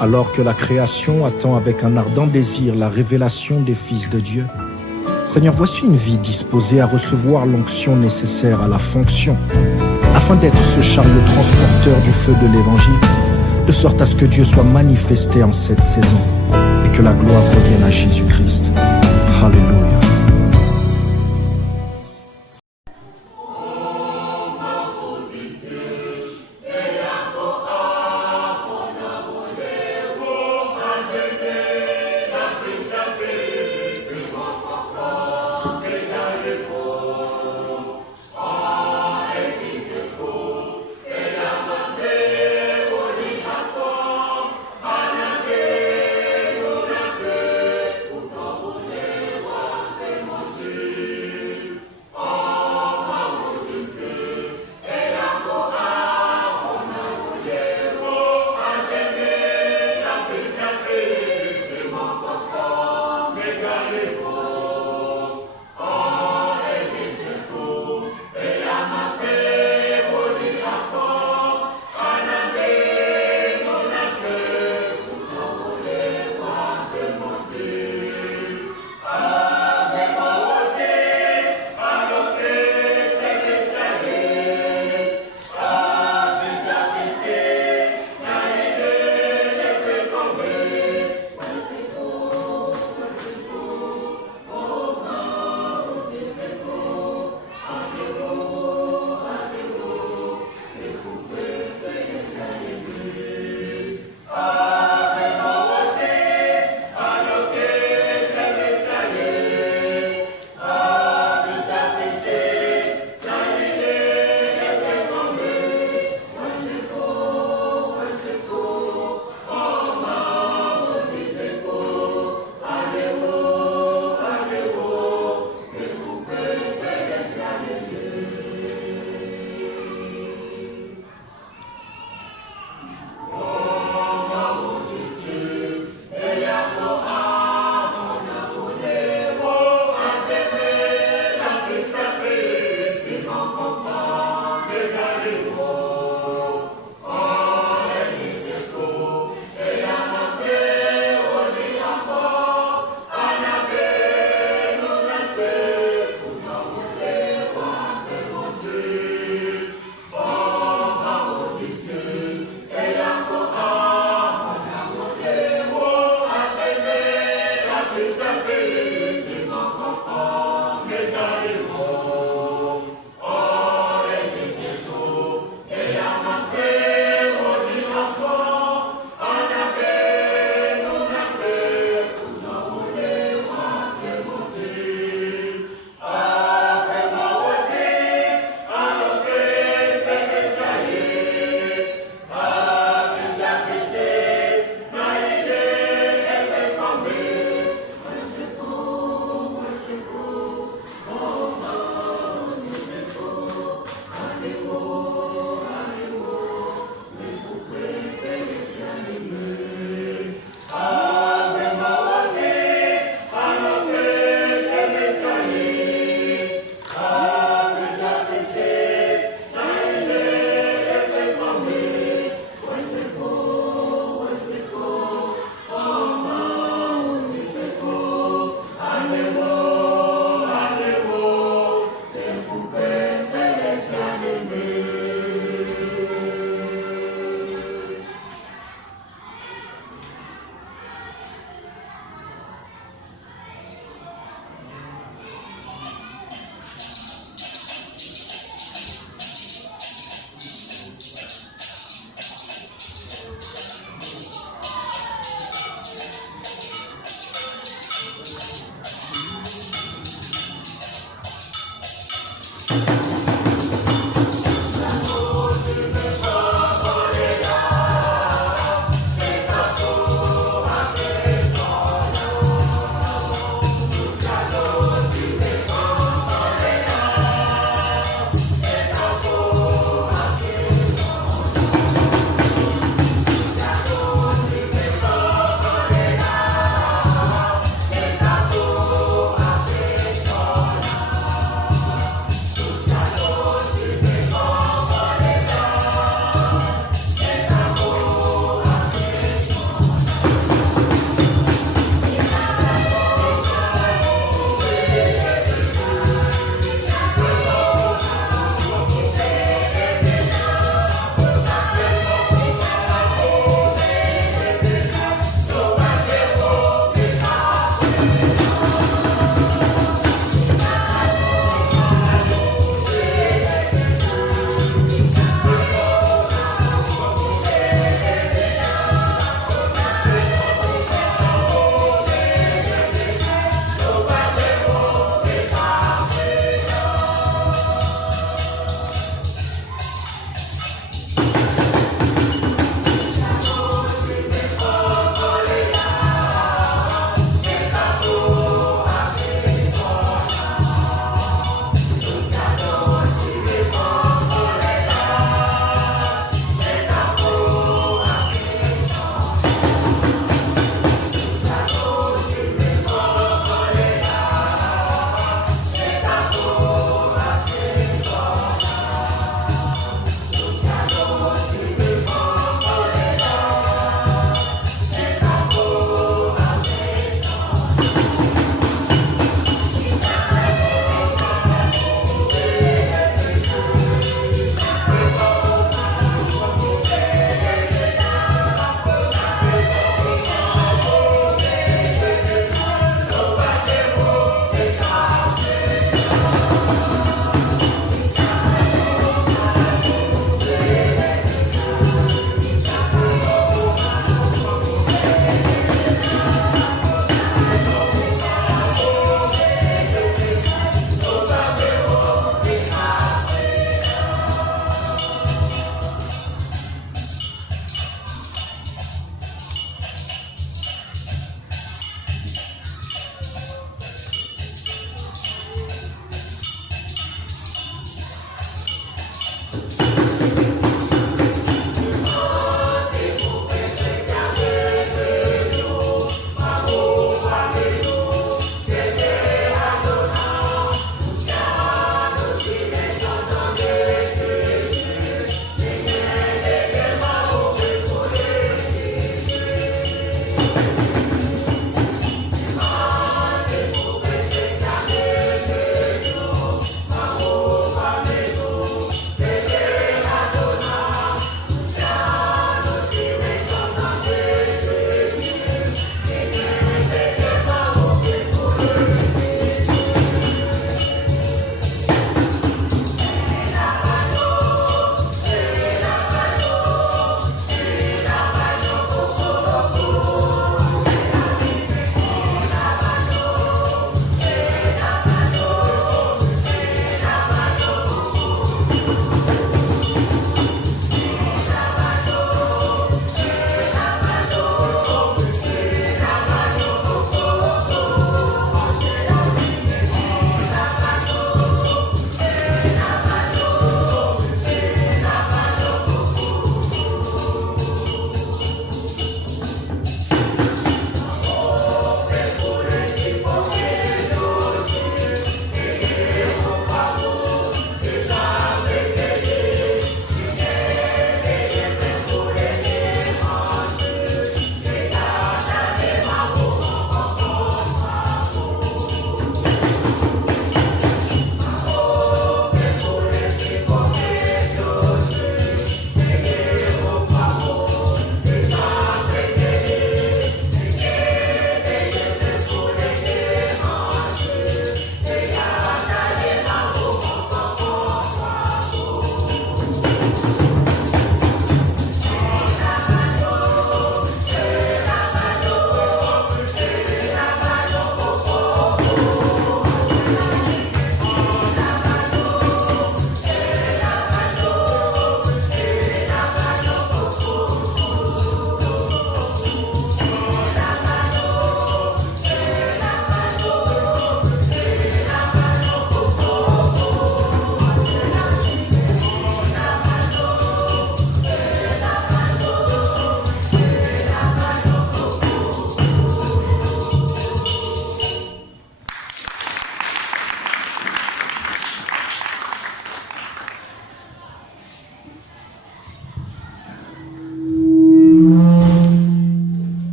alors que la création attend avec un ardent désir la révélation des fils de Dieu. Seigneur, voici une vie disposée à recevoir l'onction nécessaire à la fonction, afin d'être ce chariot transporteur du feu de l'Évangile, de sorte à ce que Dieu soit manifesté en cette saison et que la gloire revienne à Jésus-Christ. Alléluia.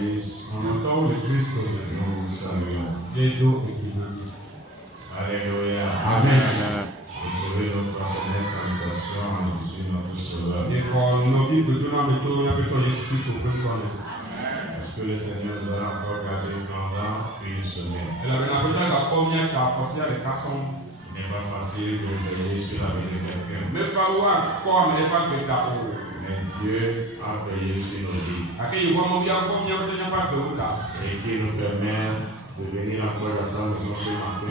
l'Église, En même temps, l'Église nous vous saluons. Alléluia. Amen. Recevez notre première salutation en Jésus notre Sauveur. Parce que le Seigneur nous a encore gardé pendant une semaine. Il n'est pas facile de veiller sur la vie de quelqu'un. Mais Dieu a veillé sur nos vies. Et qui nous permet de venir encore à sa maison ce matin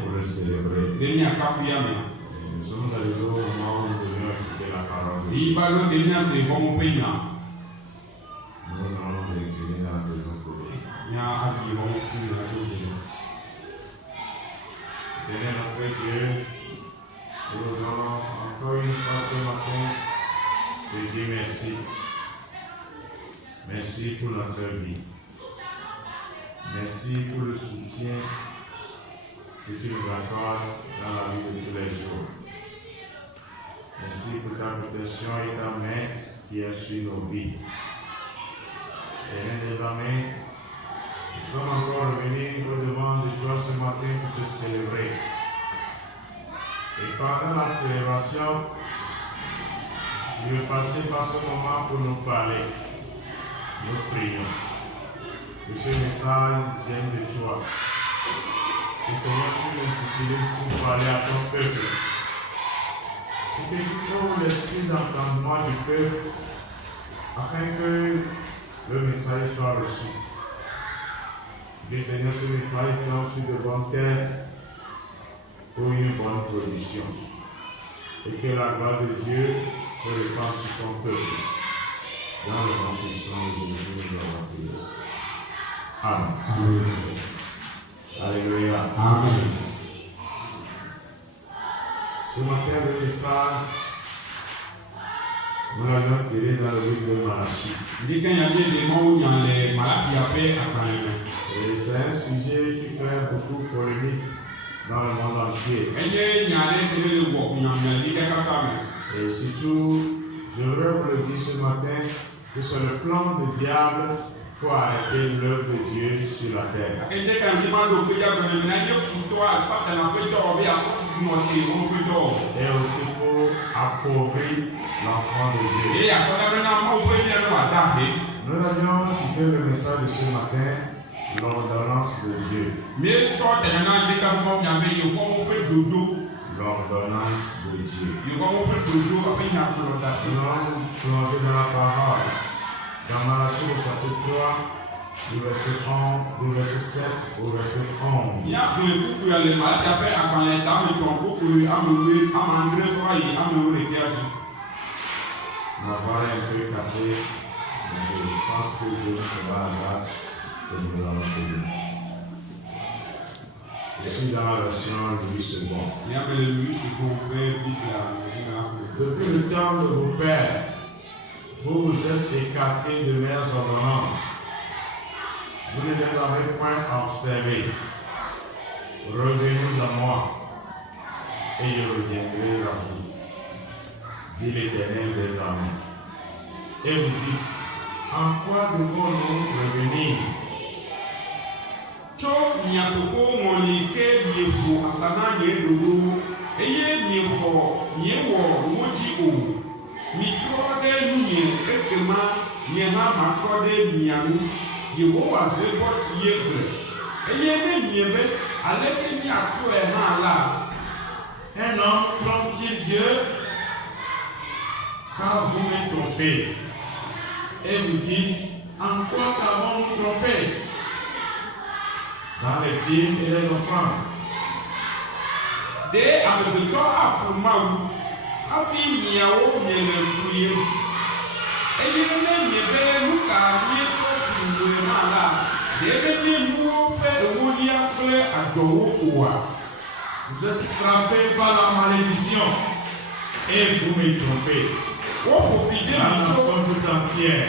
pour le célébrer. Nous sommes arrivés au moment où nous devions écouter la parole de Dieu. Nous allons nous incliner dans la présence de Dieu. Éternel notre Dieu, nous vous donnons encore une fois ce matin de dire merci. Merci pour notre vie. Merci pour le soutien que tu nous accordes dans la vie de tous les jours. Merci pour ta protection et ta main qui est sur nos vies. Et désormais, nous sommes encore revenus au-devant de toi ce matin pour te célébrer. Et pendant la célébration, tu veux passer par ce moment pour nous parler. Nous prions. Que ce message vienne de toi. Que Seigneur, tu nous utilises pour parler à ton peuple. Et que tu trouves l'esprit d'entendement du peuple afin que le message soit reçu. Que Seigneur, ce message tombe sur de bonnes terres pour une bonne production. Et que la gloire de Dieu se répande sur son peuple. Dans le nom puissant de Jésus, nous avons prié. Amen. Amen. Alléluia. Amen. Ce matin, le message, nous l'avons tiré dans le livre de Malachie. Et c'est un sujet qui fait beaucoup polémique dans le monde entier. Et surtout, je voudrais vous le dire ce matin, que c'est le plan du diable pour arrêter l'œuvre de Dieu sur la terre. Et aussi pour appauvrir l'enfant de Dieu. Nous avions titré le message de ce matin, l'ordonnance de Dieu. L'ordonnance de Dieu. Nous allons plonger dans la parole. Dans Malachie au chapitre 3, du verset 7 au verset 11. Ma voix est un peu cassée, mais je pense que Dieu nous fera la grâce que nous l'avons payé. Je suis dans la version Louis II. Depuis le temps de vos pères, vous vous êtes écartés de leurs ordonnances. Vous ne les avez point observées. Revenez à moi, et je reviendrai à vous, dit l'Éternel des armées. Et vous dites, en quoi devons-nous revenir? Un homme trompe-t-il Dieu quand vous me trompez? Et vous dites, en quoi t'avons-nous trompé? Dans les dîmes et les offrandes. Vous êtes frappé par la malédiction et vous me trompez. La nation tout entière.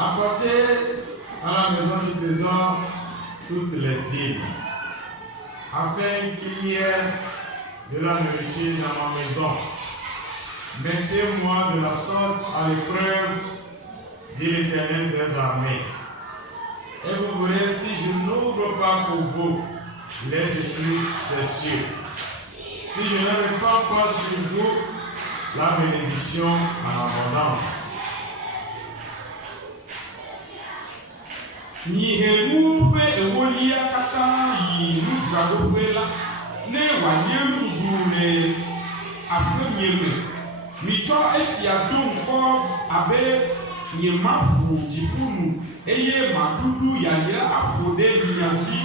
Apportez apporter à la maison du trésor toutes les dîmes, afin qu'il y ait de la nourriture dans ma maison. Mettez-moi de la sorte à l'épreuve, dit l'Éternel des armées. Et vous verrez si je n'ouvre pas pour vous les écluses des cieux. Si je ne répands pas sur vous la bénédiction en abondance. Nihenu pe ewolia kata yi nudrado pe la ne wanye nugune aponyeme mitso esia do nko abe nyemapu jipunu eye madudu yaya apode minyaji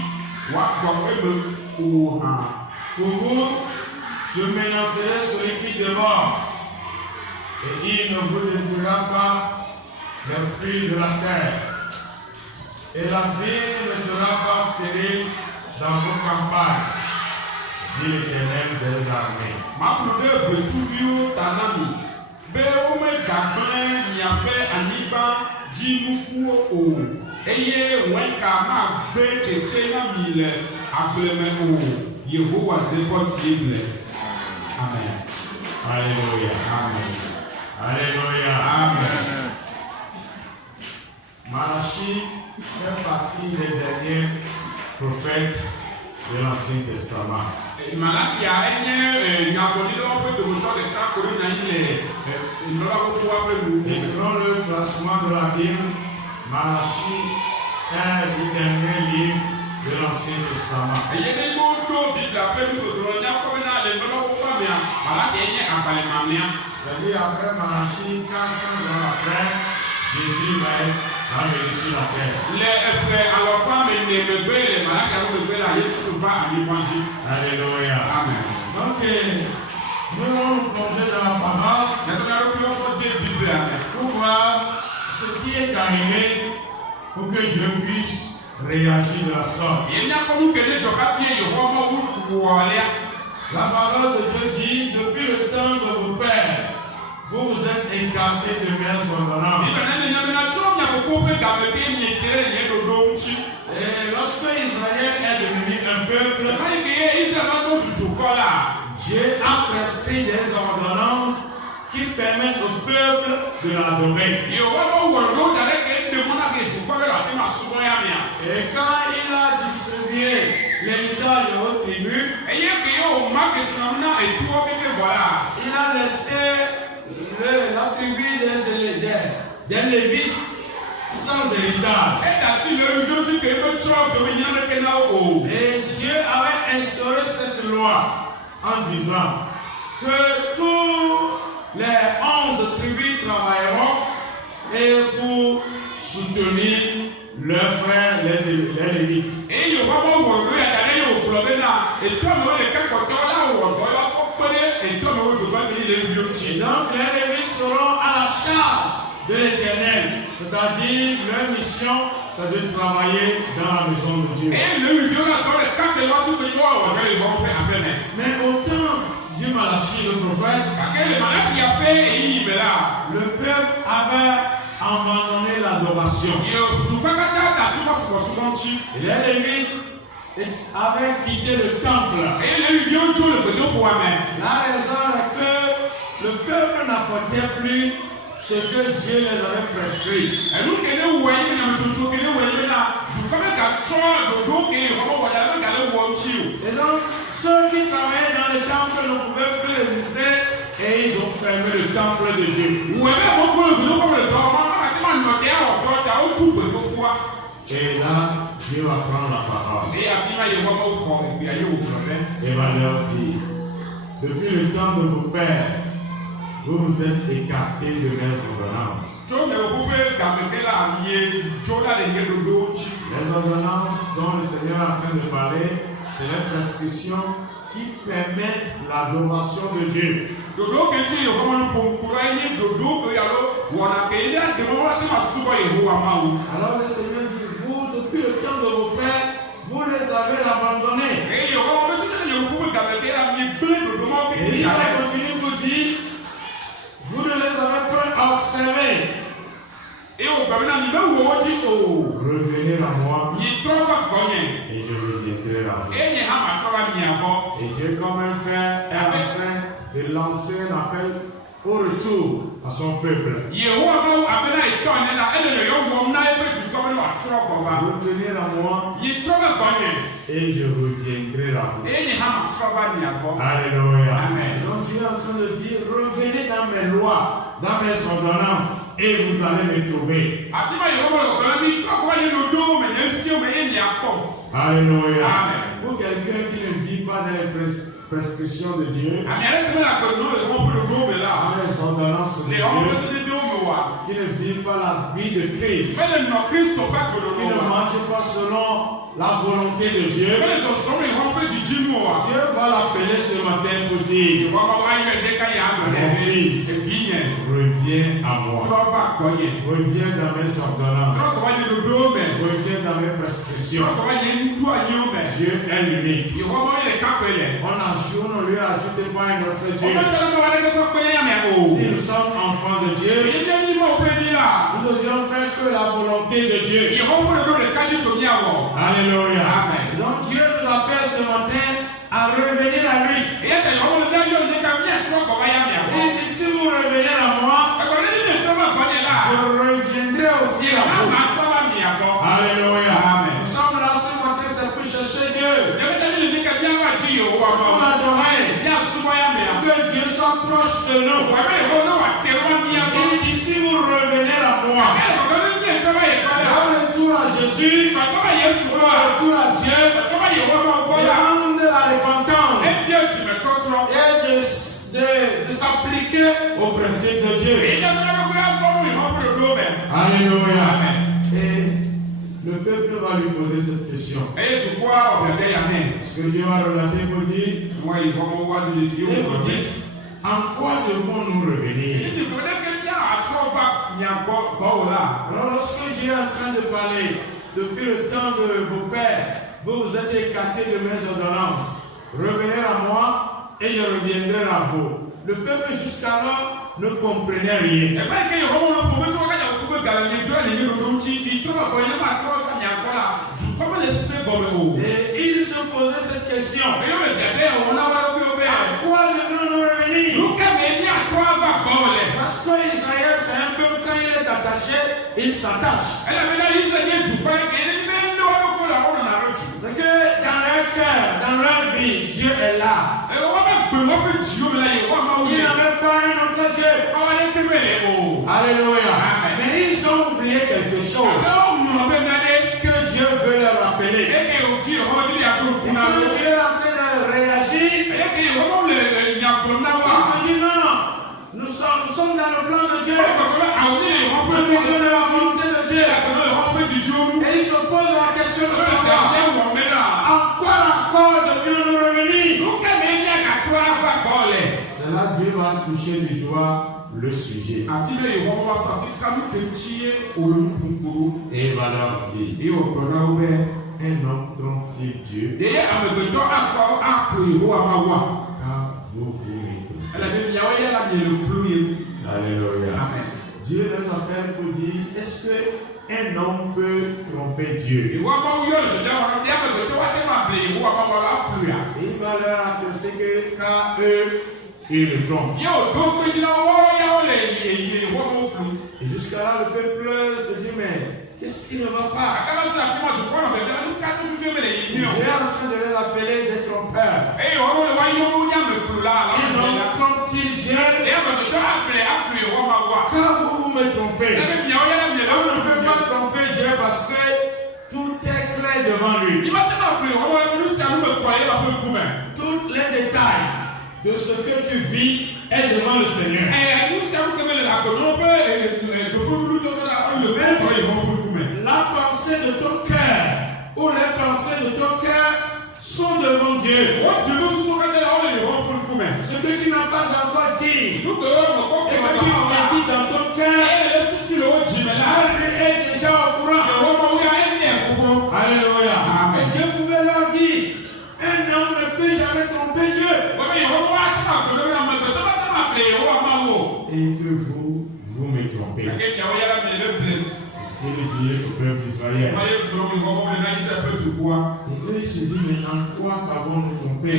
wa kwa ebe oha. Pour vous, je menacerai celui qui dévore, et il ne vous détruira pas les fruits de la terre. Et la vie ne sera pas stérile dans vos campagnes, dit l'Éternel des armées. Maplude betuvio tanami be ome gagble nyabe aniba jinukuo o eye wenka ma be cheche na mile ableme o Yehowa zepotible. Amen. Alléluia. Amen. Alléluia. Amen. Malachie fait partie des derniers prophètes de l'Ancien Testament. Malaki a enye nyaboni lo pe do to de ka kori na ile ndola ko wa pe lu. Et selon le classement de la Bible, Malachie est le dernier livre de l'Ancien Testament. Yene mo do bi da pe lu do nya ko na le ndola ko pa mia malaki enye apale mamia. C'est-à-dire après Malachie, 400 ans après, Jésus va être ramené sur la terre. Le alors pas mais ne me le malaki a me la Yesu va à l'évangile. Alléluia. Amen. Donc, nous allons nous plonger dans la parole pour voir ce qui est arrivé pour que Dieu puisse réagir de la sorte. La parole de Dieu dit, depuis le temps de vos pères, vous vous êtes écartés de mes ordonnances. Et lorsque Israël est devenu un peuple, Dieu a prescrit des ordonnances qui permettent au peuple de l'adorer. Et quand il a distribué l'héritage aux tribus, il a laissé la tribu des Lévites sans héritage. Et Dieu avait instauré cette loi en disant que tous les 11 tribus travailleront et pour soutenir leurs frères les Lévites. Et donc les Lévites seront à la charge de l'Éternel, c'est-à-dire leur mission, c'est de travailler dans la maison de Dieu. Mais au temps du Malachie, le prophète, le peuple avait abandonné l'adoration. Et les Lévites avaient quitté le temple. La raison est que le peuple n'apportait plus ce que Dieu les avait prescrit. Et donc, ceux qui travaillaient dans le temple ne pouvaient plus résister et ils ont fermé le temple de Dieu. Et là, Dieu va prendre la parole et va leur dire, depuis le temps de vos pères, vous vous êtes écartés de mes ordonnances. Les ordonnances dont le Seigneur est en train de parler, c'est les prescriptions qui permettent l'adoration de Dieu. Alors le Seigneur dit, vous, depuis le temps de vos pères, vous les avez abandonnés. Et il va continuer pour dire, vous ne les avez pas observés. au retour à son peuple. Revenez à moi et je reviendrai à vous. Alléluia. Donc Dieu est en train de dire, revenez dans mes lois, dans mes ordonnances, et vous allez me trouver. Alléluia. Pour quelqu'un qui ne vit pas dans les prescriptions de Dieu, dans les ordonnances de Dieu, qui ne vit pas la vie de Christ, qui ne marche pas selon la volonté de Dieu, Dieu va l'appeler ce matin pour dire, mon fils, reviens à moi, reviens dans mes ordonnances, reviens dans mes prescriptions. Dieu est unique. On ne lui ajoute pas un autre Dieu. Si nous sommes enfants de Dieu, nous devions faire que la volonté de Dieu. Alléluia. Donc Dieu nous appelle ce matin à revenir à lui. Et dit, si vous revenez à moi, je reviendrai aussi à vous. Alléluia. Nous sommes là ce matin, c'est pour chercher Dieu. Pour l'adorer. Que Dieu soit proche de nous. Et dit, si vous revenez à moi, retour à Jésus, retour à Dieu, demande la repentance et de s'appliquer au principe de Dieu. Alléluia. Et le peuple va lui poser cette question. Ce que Dieu va relater pour dire, et vous dites, en quoi devons-nous revenir? Alors lorsque Dieu est en train de parler, depuis le temps de vos pères, vous vous êtes écartés de mes ordonnances. Revenez à moi et je reviendrai à vous. Le peuple jusqu'alors ne comprenait rien. Et il se posait cette question. À quoi devons-nous revenir? Parce que Israël, c'est un peuple, quand il est attaché, il s'attache. C'est que dans leur cœur, dans leur vie, Dieu est là. Il n'avait pas un autre Dieu. Alléluia. Mais ils ont oublié quelque chose. Que Dieu veut leur rappeler. Et que Dieu est en train de réagir. Il se dit non, nous sommes dans le plan de Dieu. Nous sommes dans la volonté de Dieu. Et il se pose la question de savoir en quoi encore devions-nous revenir? C'est là que Dieu va toucher du doigt le sujet. Et il va leur dire, un homme trompe-t-il Dieu? Car vous Alléluia. Dieu les appelle pour dire, est-ce qu'un homme peut tromper Dieu? Et il va leur annoncer que car eux, ils le trompent. Et jusqu'à là, le peuple se dit, mais qu'est-ce qui ne va pas? Dieu est en train de les appeler des trompeurs. Et donc, trompe-t-il Dieu? Quand vous me trompez, on ne peut pas tromper Dieu parce que tout est clair devant lui. Tous les détails de ce que tu vis est devant le Seigneur. La pensée de ton cœur ou les pensées de ton cœur sont devant Dieu. Ce que tu n'as pas encore dit et que tu médites dans ton cœur, est déjà au courant. Alléluia. Et Dieu pouvait leur dire, un homme ne peut jamais tromper Dieu. Et que vous me trompez. C'est ce qu'il dit au peuple d'Israël. Et eux se disent, mais en quoi t'avons-nous trompé? Et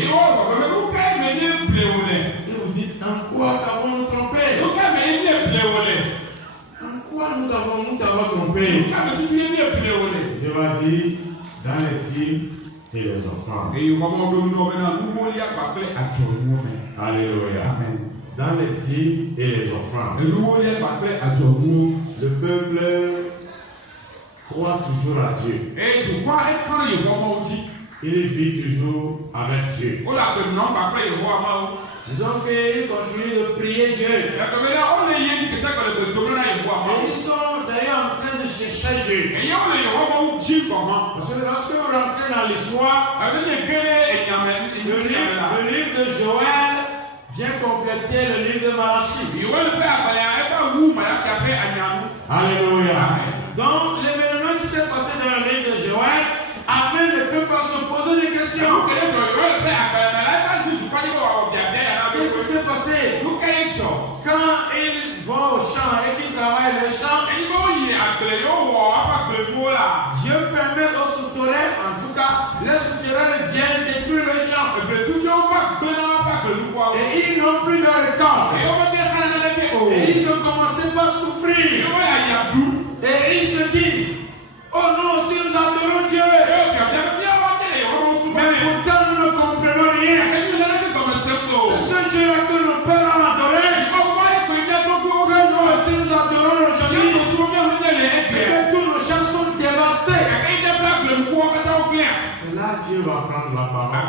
vous dites, en quoi t'avons-nous trompé? nous t'avons trompé. Je vais dire dans les dîmes et les offrandes. Alléluia. Dans les dîmes et les offrandes. Le peuple croit toujours à Dieu. Il vit toujours avec Dieu. Disons qu'ils continuent de prier Dieu. Et ils sont d'ailleurs en train de chercher Dieu. Parce que lorsque vous rentrez dans l'histoire, le livre de Joël vient compléter le livre de Malachie. Alléluia. Donc l'événement qui s'est passé dans le livre de Joël amène le peuple à se poser des questions. Qu'est-ce qui s'est passé? Quand ils vont au champ et qu'ils travaillent les champs, Dieu permet aux souterrains, en tout cas, les souterrains viennent détruire les champs. Et ils n'ont plus de récolte. Et ils ont commencé par souffrir. Et ils se disent, oh non, si nous adorons Dieu, mais pourtant nous ne comprenons rien. C'est ce Dieu que nos pères ont adoré. Que nous aussi nous adorons aujourd'hui. Et que tous nos champs sont dévastés. C'est là que Dieu va prendre la parole.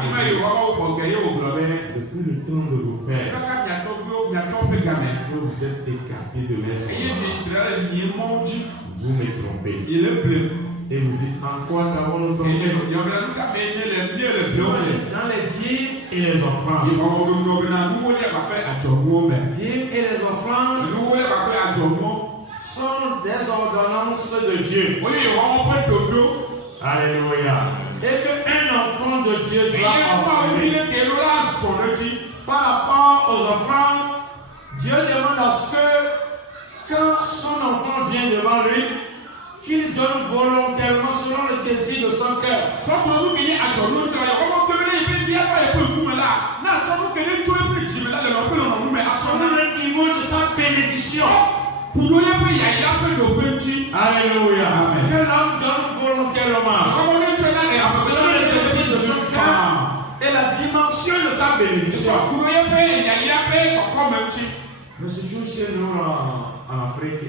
Depuis le temps de vos pères, que vous êtes écartés de mes ordres. Vous me trompez. Et vous dites, en quoi t'avons-nous trompé? Dans les dîmes et les offrandes. Dîmes et les offrandes sont des ordonnances de Dieu. Alléluia. Et qu'un enfant de Dieu doit offrir. Par rapport aux offrandes, Dieu demande à ce que quand son enfant vient devant lui, qu'il donne volontairement selon le désir de son cœur. Selon le niveau de sa bénédiction. Alléluia. Que l'homme donne volontairement. Selon le désir de son cœur et la dimension de sa bénédiction. Mais c'est toujours chez nous en Afrique.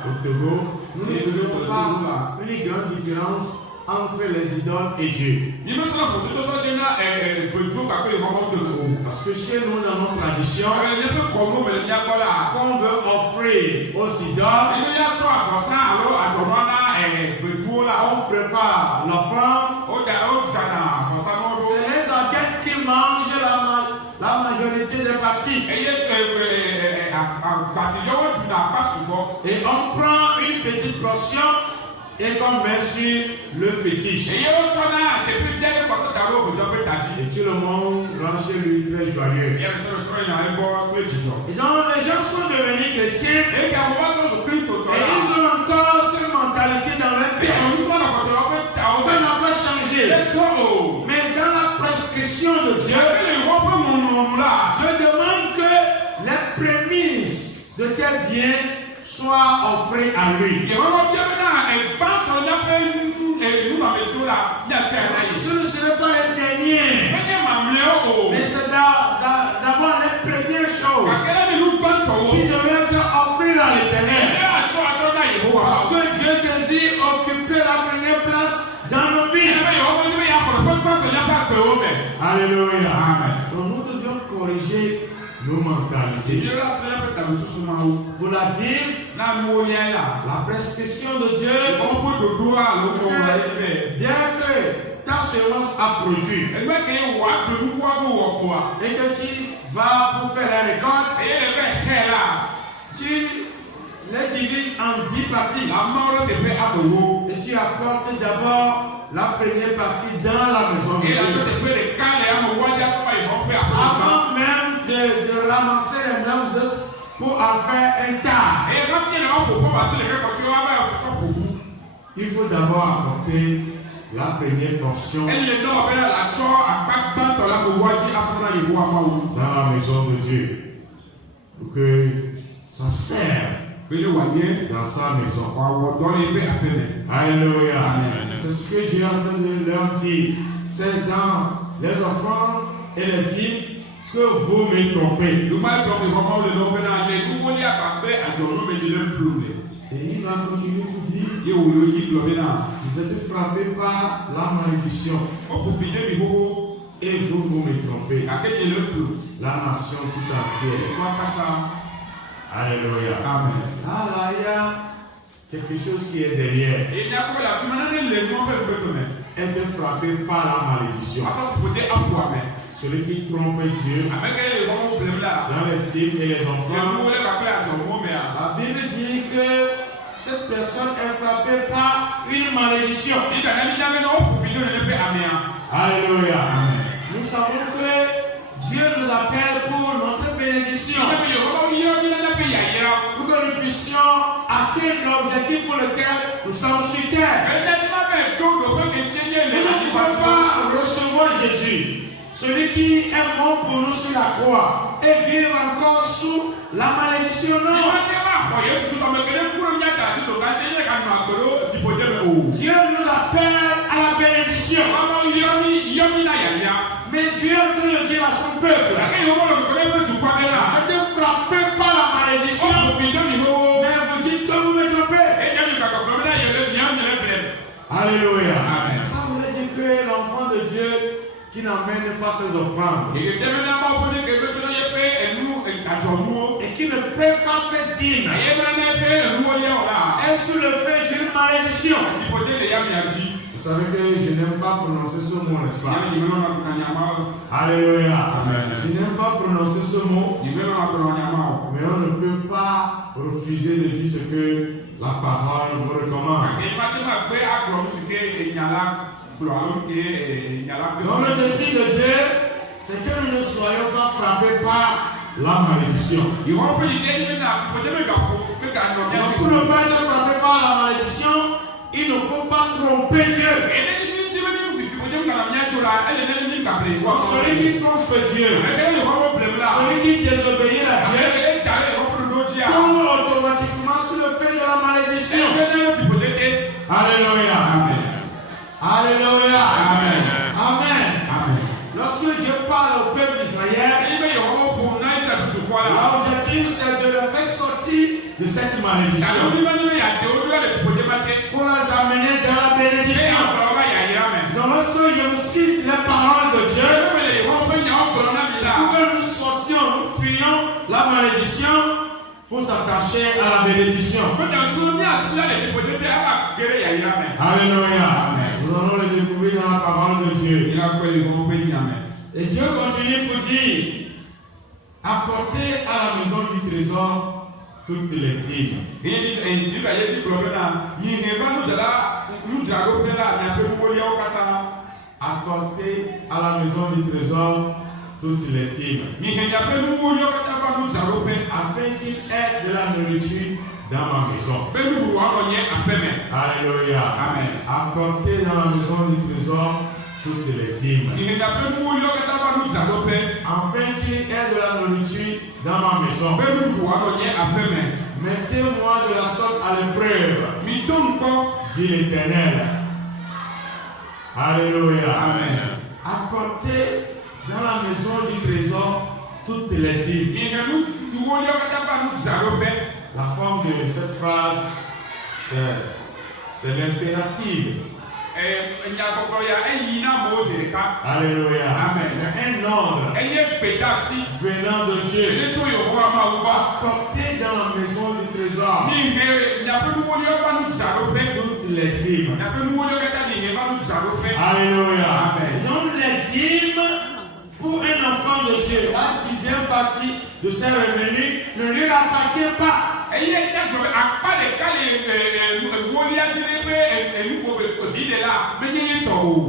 Au Togo, nous ne faisons pas une grande différence entre les idoles et Dieu. Parce que chez nous, dans nos traditions, qu'on veut offrir aux idoles, on prépare l'offrande. C'est les organes qui mangent la majorité des parties. Et on prend une petite portion et qu'on met sur le fétiche. Et tout le monde rentre chez lui très joyeux. Et donc les gens sont devenus chrétiens et ils ont encore cette mentalité dans leur tête. Ça n'a pas changé. Mais dans la prescription de Dieu, Dieu demande que les prémices de tel bien soient offrées à lui. Ce ne serait pas les derniers, mais c'est d'abord les premières choses qui devraient être offertes à l'Éternel. Parce que Dieu désire occuper la première place dans nos vies. Alléluia. Donc nous devions corriger nos mentalités. Pour la dire, la prescription de Dieu, bien que ta semence a produit et que tu vas pour faire la récolte, tu les divises en 10 parties et tu apportes d'abord la première partie dans la maison de Dieu. Avant même de ramasser les autres pour en faire un tas, il faut d'abord apporter la première portion dans la maison de Dieu pour que s'en sert dans sa maison. Alléluia. C'est ce que Dieu est en train de leur dire. C'est dans les offrandes et les dîmes que vous me trompez. Et il va continuer pour dire, vous êtes frappés par la malédiction. Et vous me trompez. La nation tout entière. Alléluia. Amen. Là, il y a quelque chose qui est derrière. Être frappé par la malédiction. Celui qui trompe Dieu dans les dîmes et les offrandes. La Bible dit que cette personne est frappée par une malédiction. Alléluia. Nous savons que Dieu nous appelle pour notre bénédiction. Pour que nous puissions atteindre l'objectif pour lequel nous sommes sur terre. Nous ne pouvons pas recevoir Jésus, celui qui est mort pour nous sur la croix, et vivre encore sous la malédiction. Non. Dieu nous appelle à la bénédiction. Mais Dieu veut dire à son peuple, c'était frappé par la malédiction. Mais vous dites que vous me trompez. Alléluia. Ça voulait dire que l'enfant de Dieu qui n'amène pas ses offrandes et qui ne paie pas ses dîmes est sous le fait d'une malédiction. Vous savez que je n'aime pas prononcer ce mot, n'est-ce pas? Alléluia. Je n'aime pas prononcer ce mot, mais on ne peut pas refuser de dire ce que la parole nous recommande. Donc le désir de Dieu, c'est que nous ne soyons pas frappés par la malédiction. Donc pour ne pas être frappés par la malédiction, il ne faut pas tromper Dieu. Donc celui qui trompe Dieu, celui qui désobéit à Dieu, tombe automatiquement sous le fait de la malédiction. Alléluia. Amen. Alléluia. Amen. Amen. Lorsque Dieu parle au peuple d'Israël, l'objectif c'est de le faire sortir de cette malédiction pour les amener dans la bénédiction. Donc lorsque je cite les paroles de Dieu, pour que nous sortions, nous fuyions la malédiction pour s'attacher à la bénédiction. Alléluia. Nous allons le découvrir dans la parole de Dieu. Et Dieu continue pour dire, apportez à la maison du trésor toutes les dîmes. Apportez à la maison du trésor toutes les dîmes, afin qu'il ait de la nourriture dans ma maison. Alléluia. Amen. Apportez dans la maison du trésor toutes les dîmes, afin qu'il ait de la nourriture dans ma maison. Mettez-moi de la sorte à l'épreuve, dit l'Éternel. Alléluia. Amen. Apportez dans la maison du trésor toutes les dîmes. La forme de cette phrase, c'est l'impératif. Alléluia. Amen. C'est un ordre venant de Dieu. Apportez dans la maison du trésor toutes les dîmes. Alléluia. Donc les dîmes pour un enfant de Dieu, la 10e partie de ses revenus ne lui appartient pas.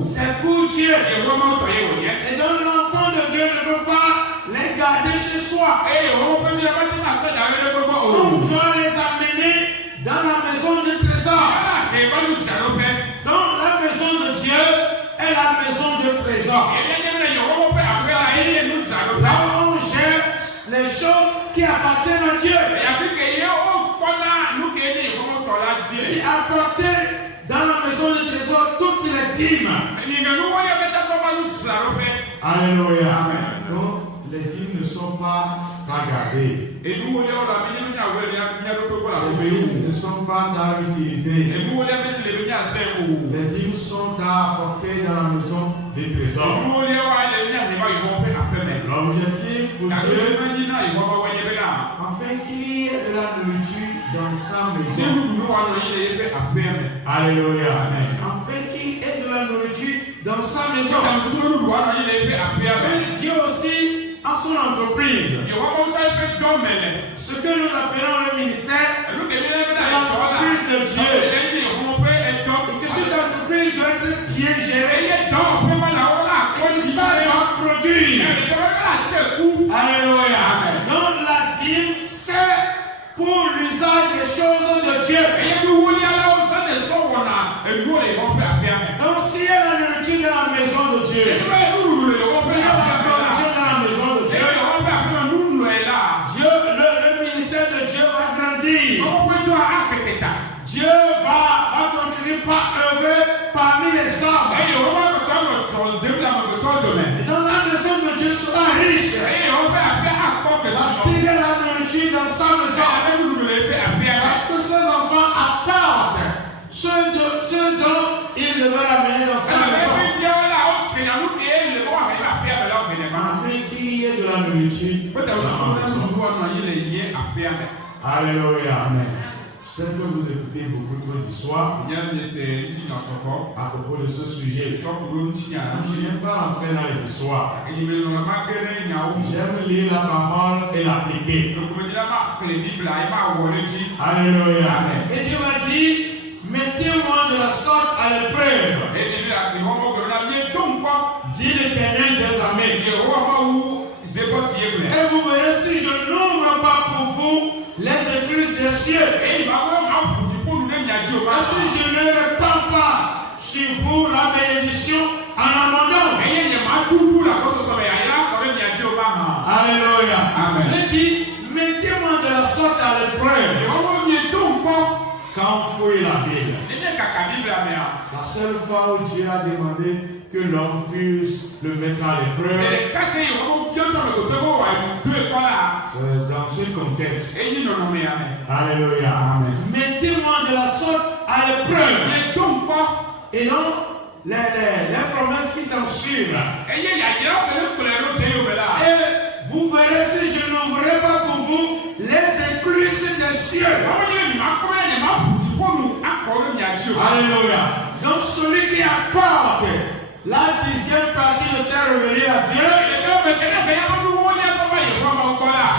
C'est pour Dieu. Et donc l'enfant de Dieu ne peut pas les garder chez soi. On doit les amener dans la maison du trésor. Donc la maison de Dieu est la maison du trésor. Là où on gère les choses qui appartiennent à Dieu. Dans la maison du trésor, toutes les dîmes. Alléluia. Donc, les dîmes ne sont pas gardées. Les dîmes ne sont pas utilisées. Les dîmes sont à apporter dans la maison des trésors. L'objectif pour Dieu, afin qu'il y ait de la nourriture dans sa maison. Alléluia. Afin qu'il y ait de la nourriture dans sa maison. Et Dieu aussi a son entreprise. Ce que nous appelons le ministère, c'est l'entreprise de Dieu. Et que cette entreprise doit être bien gérée. Et ça doit produire. Alléluia. Donc la dîme, c'est pour l'usage des choses de Dieu. Donc s'il y a la nourriture dans la maison de Dieu, s'il y a la provision dans la maison de Dieu, le ministère de Dieu va grandir. Dieu va continuer par œuvrer parmi les hommes. Dans la maison de Dieu sera riche. Parce qu'il y a la nourriture dans sa maison. Parce que ses enfants apportent ce dont il devait amener dans sa maison. Afin qu'il y ait de la nourriture dans sa maison. Alléluia. Amen. Je sais que vous écoutez beaucoup trop d'histoires à propos de ce sujet. Je n'aime pas rentrer dans les histoires. J'aime lire la parole et l'appliquer. Alléluia. Et Dieu m'a dit, mettez-moi de la sorte à l'épreuve. Dit l'Éternel des armées. Et vous verrez si je n'ouvre pas pour vous les écluses des cieux. Et si je ne répands pas sur vous la bénédiction en abondance. Alléluia. Il dit, mettez-moi de la sorte à l'épreuve. Quand fouille la Bible. La seule fois où Dieu a demandé que l'homme puisse le mettre à l'épreuve, c'est dans ce contexte. Alléluia. Mettez-moi de la sorte à l'épreuve. Et non les promesses qui s'en suivent. Et vous verrez si je n'ouvrirai pas pour vous les écluses des cieux. Alléluia. Donc celui qui apporte la 10e partie de ses revenus à Dieu,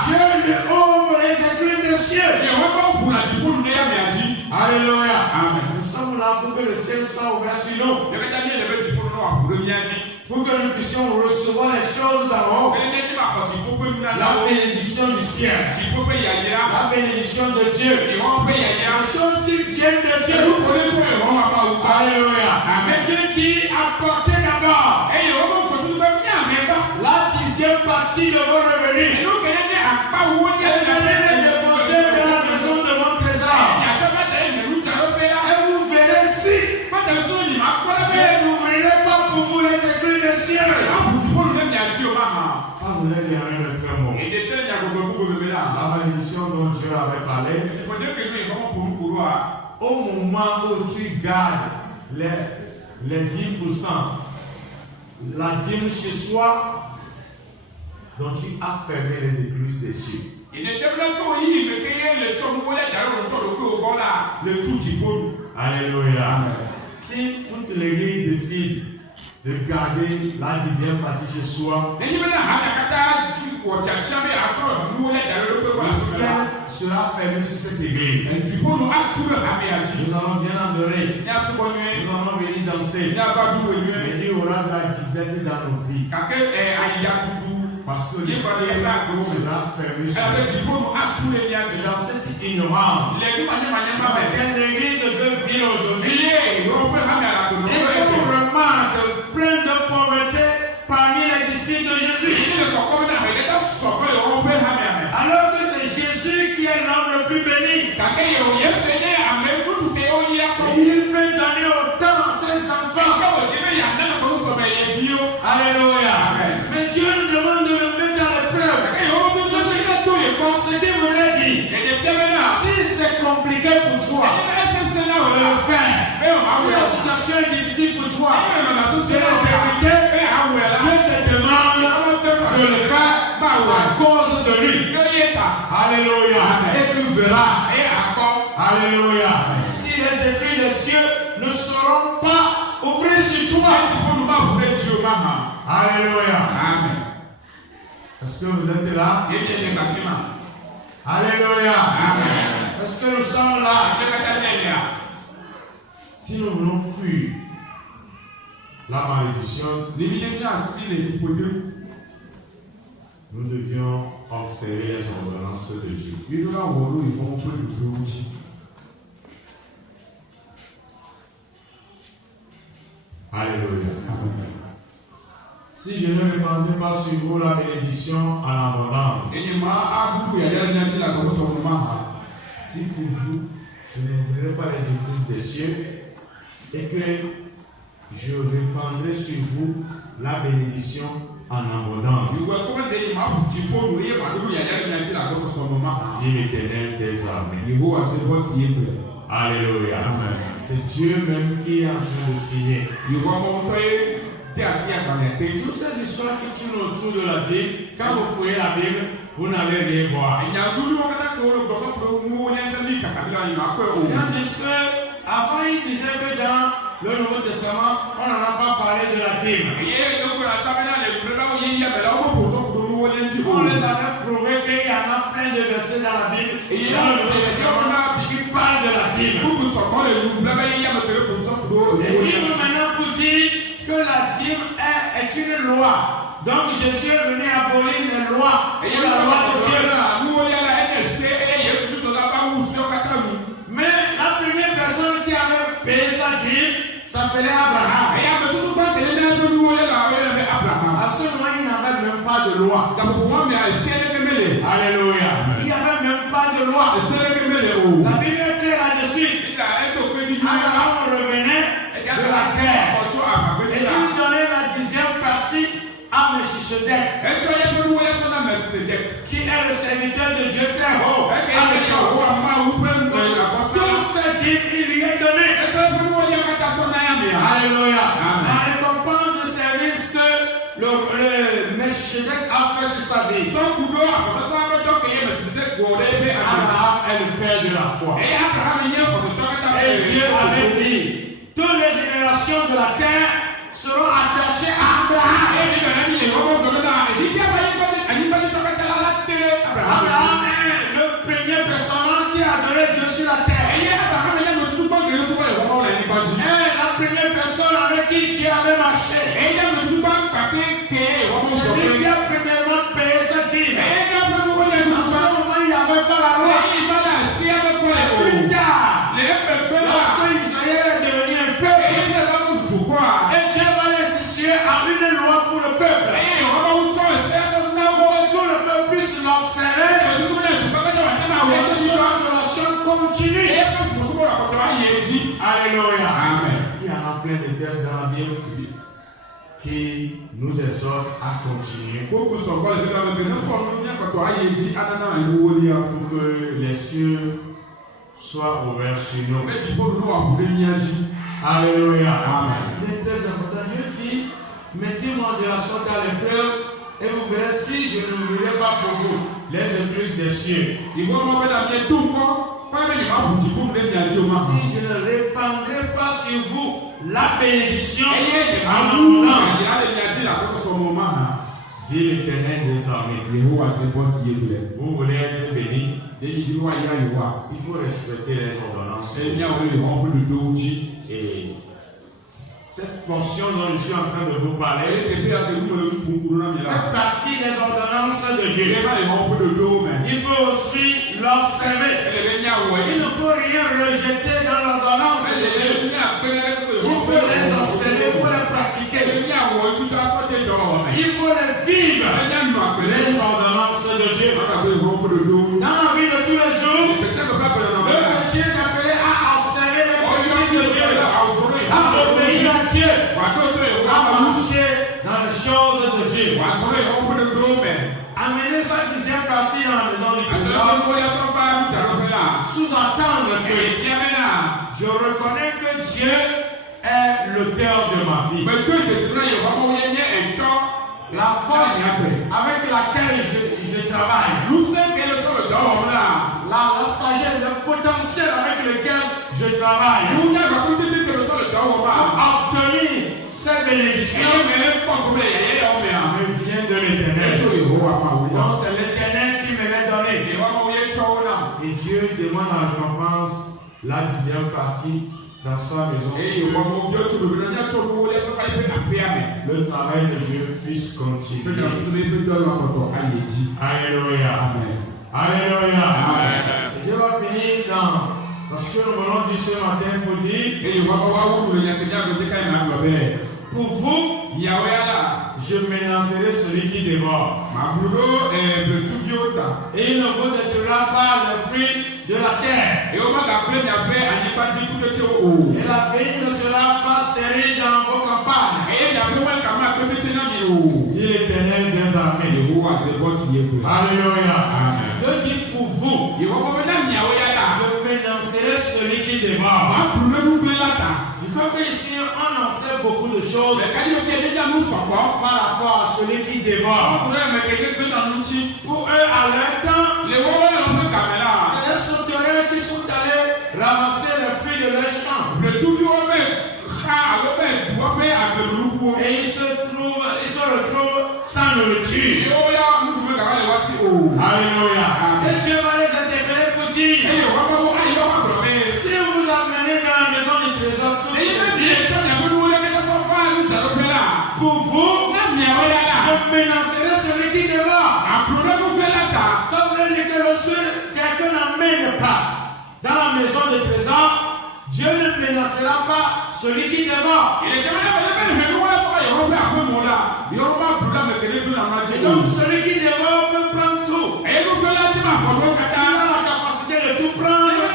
Dieu lui ouvre les écluses des cieux. Alléluia. Amen. Nous sommes là pour que le ciel soit ouvert sur nous. Pour que nous puissions recevoir les choses d'en haut. La bénédiction du ciel. La bénédiction de Dieu. Les choses qui viennent de Dieu. Alléluia. Mais Dieu qui apportait d'abord la 10e partie de vos revenus. Et allez les déposer dans la maison de mon trésor. Et vous verrez si je n'ouvrirai pas pour vous les écluses des cieux. Ça voulait dire rien de très bon. La bénédiction dont Dieu avait parlé. Au moment où tu gardes les 10%, la dîme chez soi, dont tu as fermé les écluses des cieux. Alléluia. Si toute l'église décide de garder la 10e partie chez soi, le ciel sera fermé sur cette église. Nous allons bien adorer. Nous allons venir danser. Mais il y aura de la disette dans nos vies. Parce que le ciel sera fermé sur nous. C'est dans cette ignorance que l'église de Dieu vit aujourd'hui. Et qu'on remarque plein de pauvreté parmi les disciples de Jésus. Alors que c'est Jésus qui est l'homme le plus béni. Il fait donner le faire. Si la situation est difficile pour toi, de l'exécuter, Dieu te demande de le faire à cause de lui. Alléluia. Et tu verras. Alléluia. Si les écrits des cieux ne seront pas ouverts sur toi. Alléluia. Amen. Est-ce que vous êtes là? Alléluia. Amen. Est-ce que nous sommes là? Si nous voulons fuir la malédiction, nous devions observer les ordonnances de Dieu. Alléluia. Si je ne répandrai pas sur vous la bénédiction en abondance, si pour vous, je n'ouvrirai pas les écluses des cieux et que je répandrai sur vous la bénédiction en abondance. Dit l'Éternel des armées. Alléluia. C'est Dieu même qui est en train de signer. Toutes ces histoires qui tournent autour de la dîme, quand vous fouillez la Bible, vous n'allez rien voir. Avant, il disait que dans le Nouveau Testament, on n'en a pas parlé de la dîme. On les avait prouvé qu'il y en a plein de versets dans la Bible qui parlent de la dîme. Et puis maintenant pour dire que la dîme est une loi. Donc Jésus est venu abolir les lois et la loi de Dieu. Mais la première personne qui avait payé sa dîme s'appelait Abraham. À ce moment, il n'avait même pas de loi. Alléluia. Il n'y avait même pas de loi. La Bible est claire là-dessus. Abraham revenait de la guerre. Et il donnait la 10e partie à Melchisedec, qui est le serviteur de Dieu très haut. Tout ce type, il lui est donné. Alléluia. La récompense du service que le Melchisedec a fait sur sa vie. Abraham est le père de la foi. Et Dieu avait dit, toutes les générations de la terre seront attachées à Abraham. Abraham est le premier personnage qui a adoré Dieu sur la terre. La première personne avec qui Dieu avait marché. C'est lui qui a premièrement payé sa dîme. À ce moment, il n'y avait pas la loi. C'est plus tard, lorsque Israël est devenu un peuple, et Dieu va l'instituer à une loi pour le peuple. Pour que tout le peuple puisse l'observer. Et que son adoration continue. Alléluia. Amen. Il y en a plein de textes dans la Bible qui nous exhortent à continuer. Pour que les cieux soient ouverts sur nous. Alléluia. Amen. Il est très important. Dieu dit, mettez-moi de la sorte à l'épreuve et vous verrez si je n'ouvrirai pas pour vous les écluses des cieux. Si je ne répandrai pas sur vous la bénédiction en abondance, dit l'Éternel des armées. Vous voulez être béni, il faut respecter les ordonnances. Et cette portion dont je suis en train de vous parler fait partie des ordonnances de Dieu. Il faut aussi l'observer. Il ne faut rien rejeter dans l'ordonnance de Dieu. Il faut les observer, il faut les pratiquer. Il faut les vivre. Les ordonnances de Dieu. Dans la vie de tous les jours, le chrétien est appelé à observer les principes de Dieu, à obéir à Dieu, à marcher dans les choses de Dieu. Amener sa 10e partie dans la maison du Sous-entendre que je reconnais est l'auteur de ma vie. La force avec laquelle je travaille. La sagesse, le potentiel avec lequel je travaille. Pour obtenir cette bénédiction me vient de l'Éternel. Donc c'est l'Éternel qui me l'a donné. Et Dieu demande en récompense la 10e partie dans sa maison. Le travail de Dieu puisse continuer. Alléluia. Alléluia. Je vais finir dans ce que nous allons dire ce matin pour dire. Pour vous, je menacerai celui qui dévore. Et il ne vous détruira pas le fruit de la terre. Et la vigne ne sera pas stérile dans vos campagnes. Dit l'Éternel des armées. Alléluia. Dieu dit pour vous, je menacerai celui qui dévore. Comme ici, on en sait beaucoup de choses par rapport à celui qui dévore. Pour eux, à leur temps, c'est des sauterelles qui sont allés ramasser les fruits de leur champ. Et ils se retrouvent sans nourriture. Alléluia. Et Dieu va les interpeller pour dire, si vous amenez dans la maison du trésor tout pour vous, je menacerai celui qui dévore. Ça veut dire que lorsque quelqu'un n'amène pas dans la maison du trésor, Dieu ne menacera pas celui qui dévore. Et donc celui qui dévore peut prendre tout. S'il a la capacité de tout prendre, il peut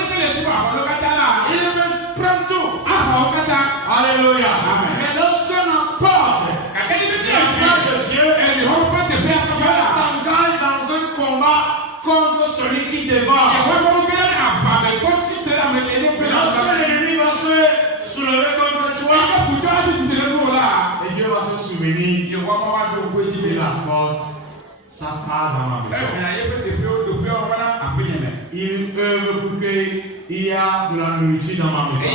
prendre tout. Alléluia. Mais lorsqu'on apporte la part de Dieu, Dieu s'engage dans un combat contre celui qui dévore. Lorsque l'ennemi va se soulever contre toi, et Dieu va se souvenir de la porte, ça part dans ma maison. Il œuvre pour qu'il y a de la nourriture dans ma maison.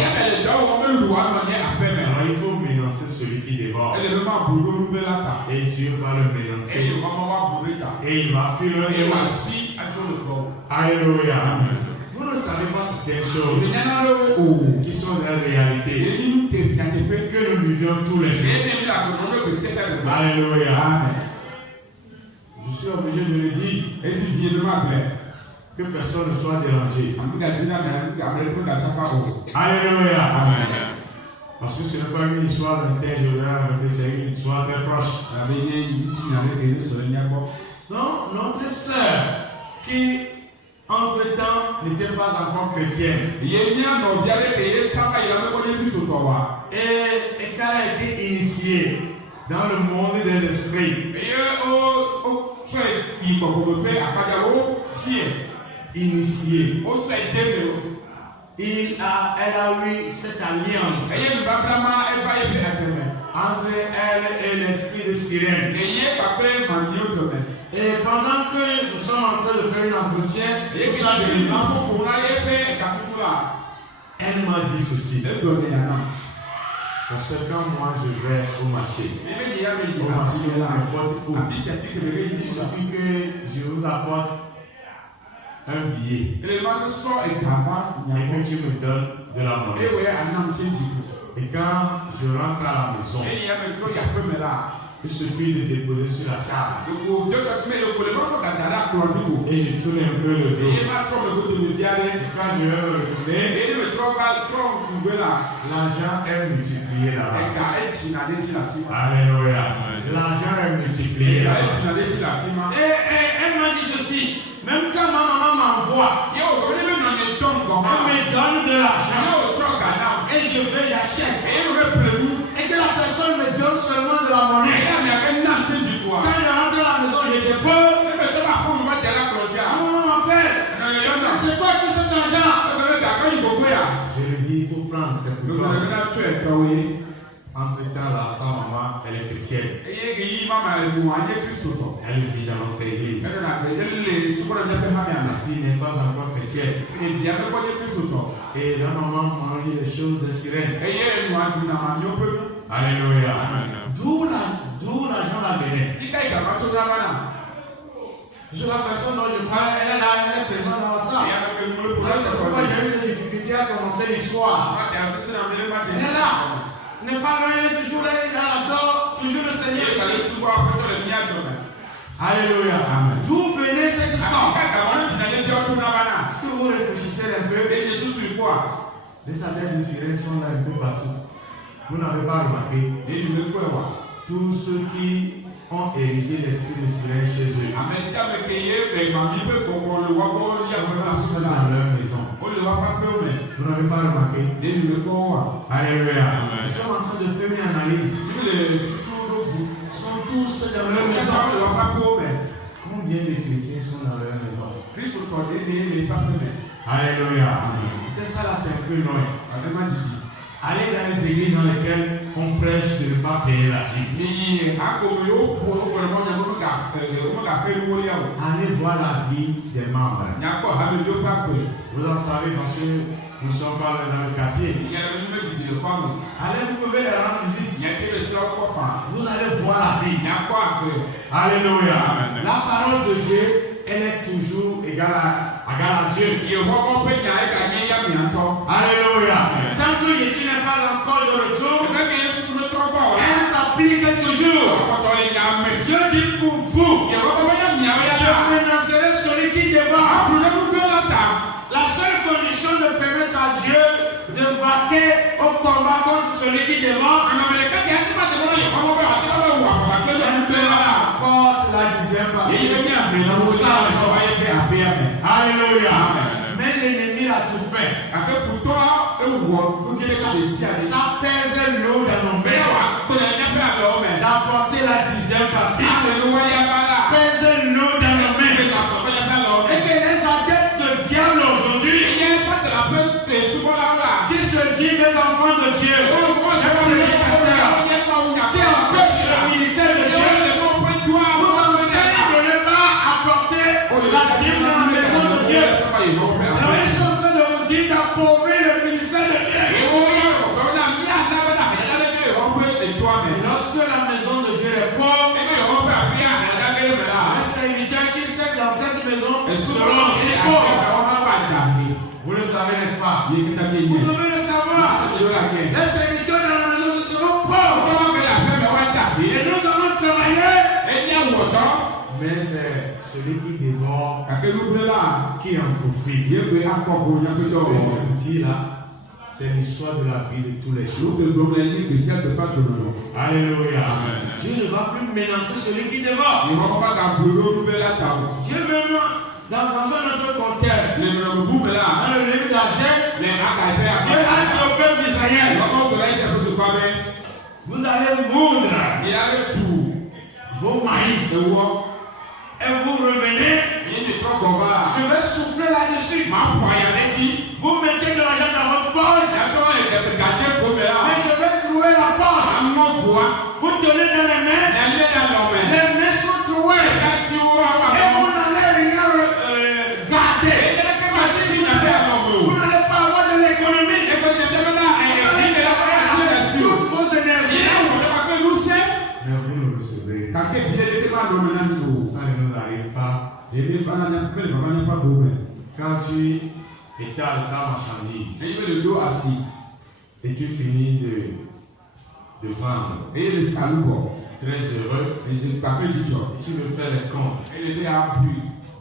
Alors il faut menacer celui qui dévore. Et Dieu va le menacer. Et il va fuir le héros. Alléluia. Vous ne savez pas certaines choses qui sont des réalités que nous vivions tous les jours. Alléluia. Je suis obligé de le dire. Que personne ne soit dérangé. Alléluia. Parce que ce n'est pas une histoire d'un tel, je vais raconter, c'est une histoire très proche. Non, notre sœur qui entre-temps n'était pas encore chrétienne. Et qu'elle a été initiée dans le monde des esprits. Initiée. Elle a eu cette alliance entre elle et l'esprit de sirène. Et pendant que nous sommes en train de faire un entretien pour sa délivrance, elle m'a dit ceci. Parce que quand moi je vais au marché, il suffit que je vous apporte un billet et que tu me donnes de la monnaie. Et quand je rentre à la maison, il suffit de déposer sur la table. Et je tourne un peu le dos. Et quand je vais me retourner, l'argent est multiplié là-bas. Alléluia. L'argent est multiplié là-bas. Et elle m'a dit ceci. Même quand ma maman m'envoie, elle me donne de l'argent. Et je vais, j'achète. Et que la personne me donne seulement de la monnaie. Quand je rentre à la maison, je dépose. Mon père, c'est quoi tout cet argent? Je lui dis, il faut prendre c'est pour Donc, toi. on a un tueur, oui. Entre-temps, là, sa maman, elle est chrétienne. Et il m'a mal dit, moi, il est Christ. Elle vit dans notre église. Elle est sur le départ. La fille n'est pas encore chrétienne. Et il y a pas de Christ. Et la maman mange des choses de sirène. Et il y a un peu. Alléluia. D'où l'argent la venait. Si quelqu'un a un peu La personne dont je parle, elle est présente dans ça. C'est pourquoi j'ai eu des difficultés à commencer l'histoire. Elle est là. N'est pas loin, elle est toujours là, elle adore toujours le Seigneur. Alléluia. D'où venait cette sang? Est-ce que vous réfléchissez un peu? Les appels de sirène sont là un peu partout. Vous n'avez pas remarqué? Tous ceux qui ont érigé l'esprit de sirène chez eux. Tous dans leur maison. Vous n'avez pas remarqué? Alléluia. Nous sommes en train de faire une analyse. Ils sont tous dans leur maison. Combien de chrétiens sont dans leur maison? Alléluia. C'est ça là, c'est un peu loin. Allez dans les églises dans lesquelles on prêche de ne pas payer la dîme. Allez voir la vie des membres. Vous en savez parce que nous sommes pas dans le quartier. Allez, vous pouvez les rendre visite. Vous allez voir la vie. Alléluia. La parole de Dieu, elle est toujours égale à Dieu. Alléluia. Tant que Jésus n'est pas encore de retour, elle s'applique toujours. Dieu dit pour vous, je menaccerai celui qui dévore. La seule condition de permettre à Dieu de vaquer au combat contre celui qui dévore, apporte la dixième partie. Alléluia. Mais l'ennemi a tout fait. Pour que ça pèse l'eau dans nos mains. D'apporter la dixième partie. Pèse l'eau dans nos mains. Et que les adeptes de diable aujourd'hui, qui se disent des enfants de Dieu, qui empêchent le ministère de Dieu, vous enseignent de ne pas apporter la dîme dans la maison de Dieu. Alors ils sont en train de vous dire d'appauvrir le ministère de Dieu. Et lorsque la maison de Dieu est pauvre, un serviteur qui sait dans cette maison seront aussi pauvres. Vous le savez, n'est-ce pas? Vous devez le savoir. Les serviteurs dans la maison seront pauvres. Et nous allons travailler. Mais c'est celui qui dévore qui en profite. Ce petit là, c'est l'histoire de la vie de tous les jours. Alléluia. Dieu ne va plus menacer celui qui dévore. Dieu même dans un autre contexte, dans le livre d'Agène, Dieu a dit au peuple d'Israël, vous allez moudre vos maïs et vous revenez, je vais souffler là-dessus. Vous mettez de l'argent dans votre poche, mais je vais trouver la poche. Vous donnez dans les mains, les mains sont trouées et vous n'allez rien garder. Vous n'allez pas avoir de l'économie. Toutes vos énergies. Mais vous ne recevez. Ça ne nous arrive pas. Quand tu étales ta marchandise et tu finis de vendre, très heureux, et tu me fais les comptes.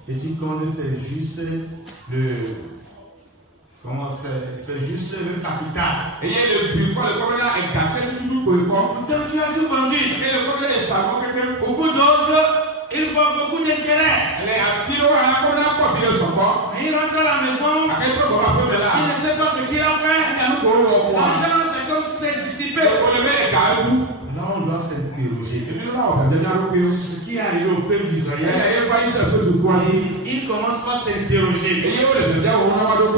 Et tu comptes, c'est juste le capital. Pourtant tu as tout vendu. Beaucoup d'autres, ils font beaucoup d'intérêt. Il rentre à la maison, il ne sait pas ce qu'il a fait. L'argent, c'est comme si c'est dissipé. Là, on doit s'interroger. Ce qui est arrivé au peuple d'Israël, il commence par s'interroger.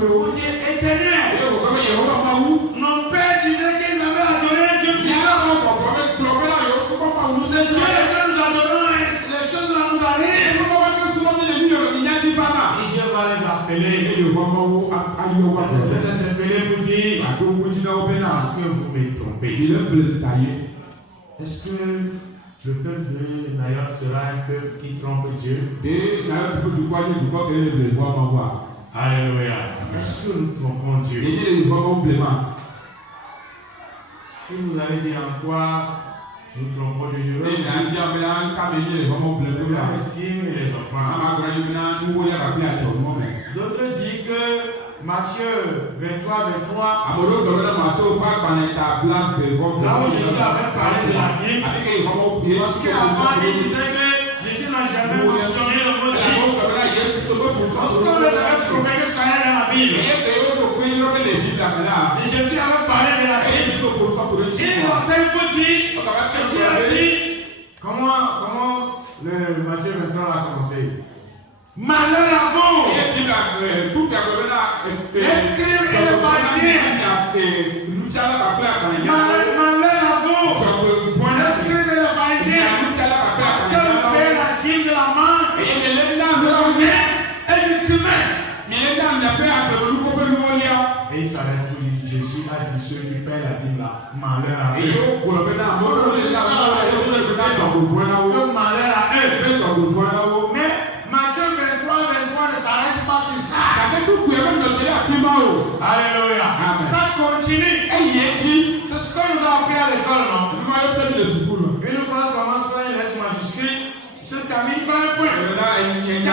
Pour dire, Éternel, mon père il est bleu taillé. Est-ce que le peuple de Naïa sera un peuple qui trompe Dieu? Et Naïa, tu peux du quoi que le bleu va voir. Alléluia. Est-ce que nous trompons Dieu? Et il est complément. Si vous allez dire en quoi nous trompons Dieu, je vais Et il y a un camélier, les hommes bleus. c'est la médecine et les enfants. D'autres disent que Matthieu 23, 23, là où Jésus avait parlé de la dîme, parce qu'avant il disait que Jésus n'a jamais mentionné le mot dîme. Parce qu'on avait trouvé que ça allait dans la Bible. Et Jésus avait parlé de la dîme. Ils enseignent petit. Jésus a dit, comment le Matthieu 23 a commencé? Malheur à vous, l'escrime et le pharisien. Malheur à vous, l'escrime et le pharisien. Parce que vous payez la dîme de la menthe, de la mette et du cumin. Et il s'arrête où Jésus a dit ceux qui paient la dîme là, malheur à eux. Que malheur à eux. Mais Matthieu 23, 23 ne s'arrête pas sur ça. Alléluia. Ça continue. C'est ce que nous avons appris à l'école, non? Une phrase commence par une lettre majuscule, se termine par un point. Quand il n'y a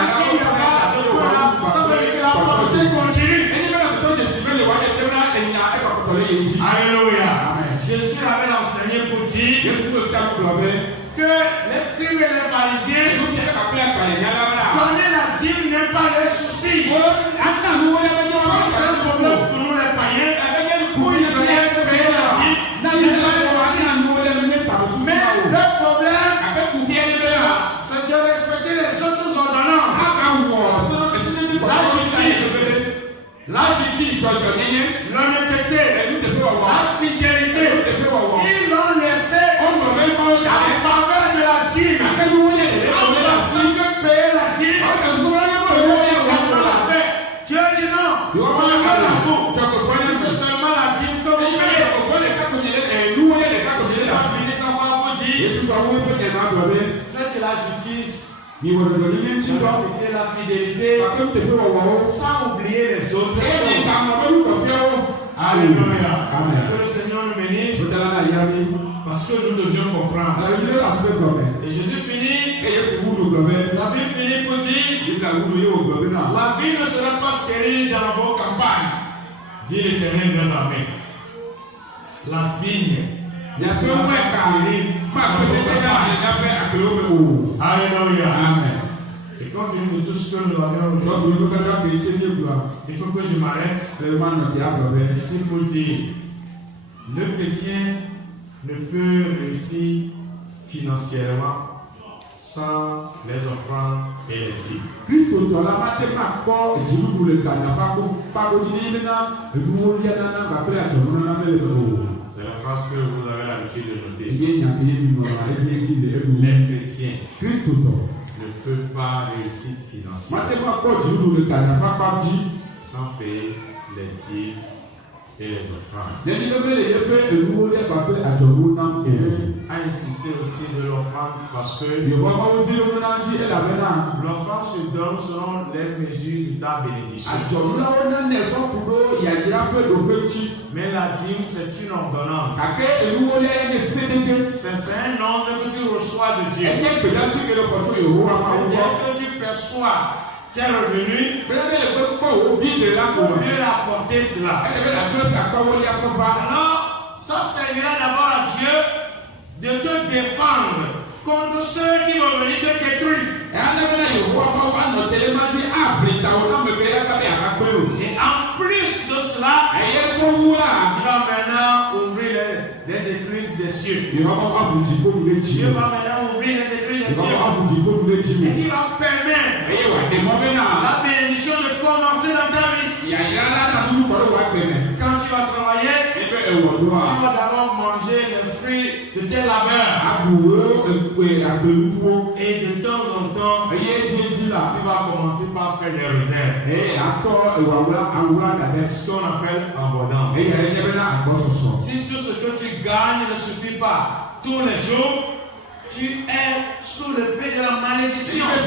pas de point là, ça veut dire que la pensée continue. Alléluia. Jésus avait enseigné pour dire que les scribes et les pharisiens donner la dîme n'est pas le souci. C'est un problème pour nous les païens. Pour Israël payer la dîme n'est pas le souci. Mais le problème, c'est de respecter les autres ordonnances. La justice, l'honnêteté, la fidélité. Ils l'ont laissé en faveur de la dîme. En pensant que payer la dîme, on l'a fait. Dieu dit non, on le met à vous. Si c'est seulement la dîme que vous payez. Il a fini sa fois pour dire, faites la justice. La fidélité sans oublier les autres. Alléluia. Que le Seigneur nous bénisse. Parce que nous devions comprendre. Et Jésus finit. La Bible finit pour dire la vie ne sera pas stérile dans vos campagnes. Dit l'Éternel des armées. La vigne ne sera pas stérile. Alléluia. Amen. Et compte tenu de tout ce que nous avons aujourd'hui, il faut que je m'arrête ici pour dire le chrétien ne peut réussir financièrement sans les offrandes et les dîmes. C'est la phrase que vous avez l'habitude de noter. Les chrétiens ne peuvent pas réussir financièrement sans payer les dîmes et les offrandes. Dieu a insisté aussi de l'offrande parce que l'offrande se donne selon les mesures de ta bénédiction. Mais la dîme, c'est une ordonnance. C'est un ordre que tu reçois de Dieu. Et dès que tu perçois tes revenus, il faut mieux apporter cela. Alors, ça servira d'abord à Dieu de te défendre contre ceux qui vont venir te détruire. Et en plus de cela, il va maintenant ouvrir les écluses des cieux. Dieu va maintenant ouvrir les écluses des cieux. Et il va permettre la bénédiction de commencer dans ta vie. Quand tu vas travailler, tu vas d'abord manger les fruits de tes labeurs. Et de temps en temps, tu vas commencer par faire des réserves. Ce qu'on appelle abondance. Si tout ce que tu gagnes ne suffit pas tous les jours, tu es sous le fait de la malédiction. Je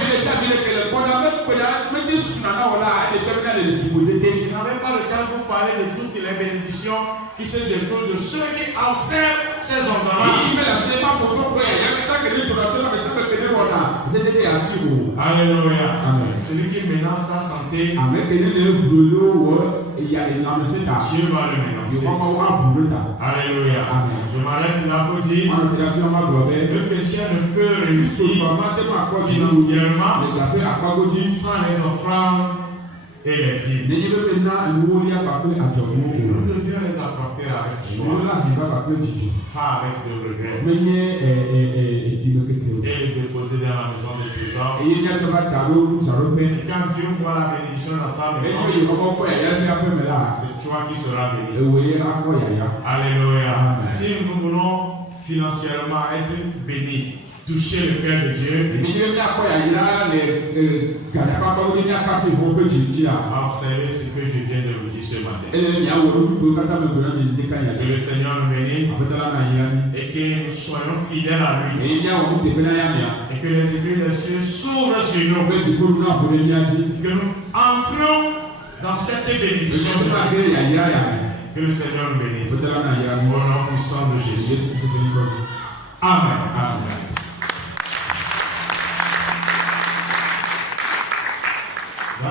n'avais pas le temps pour parler de toutes les bénédictions qui se découlent de ceux qui observent ces ordonnances. Alléluia. Celui qui menace ta santé, Dieu va le menacer. Alléluia. Je m'arrête là pour dire le chrétien ne peut réussir financièrement sans les offrandes et les dîmes. Nous devions les apporter avec joie, pas avec de regret, et les déposer dans la maison des trésors. Et quand Dieu voit la bénédiction dans sa maison, c'est toi qui seras béni. Alléluia. Si nous voulons financièrement être bénis, toucher le cœur de Dieu, observez ce que je viens de vous dire ce matin. Que le Seigneur nous bénisse et que nous soyons fidèles à lui. Et que les églises des cieux s'ouvrent sur nous. Que nous entrions dans cette bénédiction. Que le Seigneur nous bénisse. Au nom puissant de Jésus. Amen. Amen.